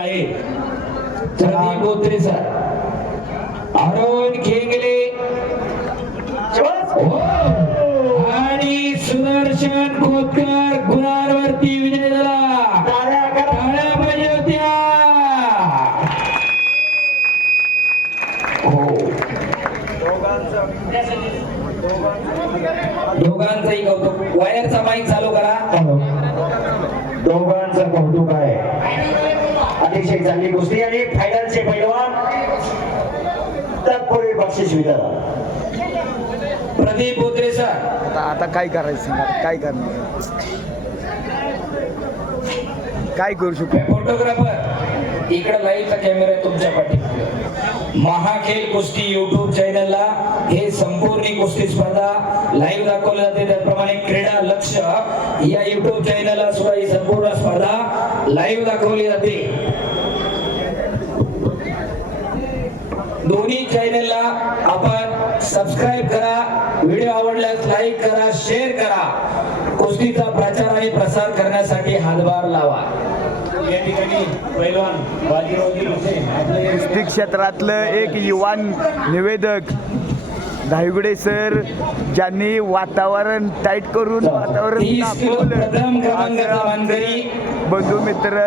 आहे. प्रदीप बोत्रे सर. अरुण खेंगले. हो. आणि सुदर्शन खोतकर गुणांवरती विजय झाला. टाळ्या पाहिजे होत्या. हो. दोघांचंही कौतुक. वायरचा माईक चालू करा. हो. दोघांचं कौतुक आहे. अतिशय चांगली कुस्ती आणि फायनलचे पैलवान तत्पूर्वी बक्षीस वितरण. प्रदीप बोत्रे सर. आता आता काय करायचं सांगा? काय करणार? काय करू शकतो फोटोग्राफर इकडे लाईव्हचा कॅमेरा तुमच्या पाठी महाखेल कुस्ती युट्यूब चॅनलला हे संपूर्ण कुस्ती स्पर्धा लाईव्ह दाखवली जाते. त्याप्रमाणे क्रीडा लक्ष या युट्यूब चॅनलला सुद्धा ही संपूर्ण स्पर्धा लाईव्ह दाखवली जाते. दोन्ही चॅनलला आपण सबस्क्राईब करा व्हिडिओ आवडल्यास लाईक करा शेअर करा. कुस्तीचा प्रचार आणि प्रसार करण्यासाठी हातभार लावा. या ठिकाणी पैलवान बाजीराव क्षेत्रातलं एक युवान निवेदक धायगुडे सर ज्यांनी वातावरण टाईट करून वातावरण बंधू मित्र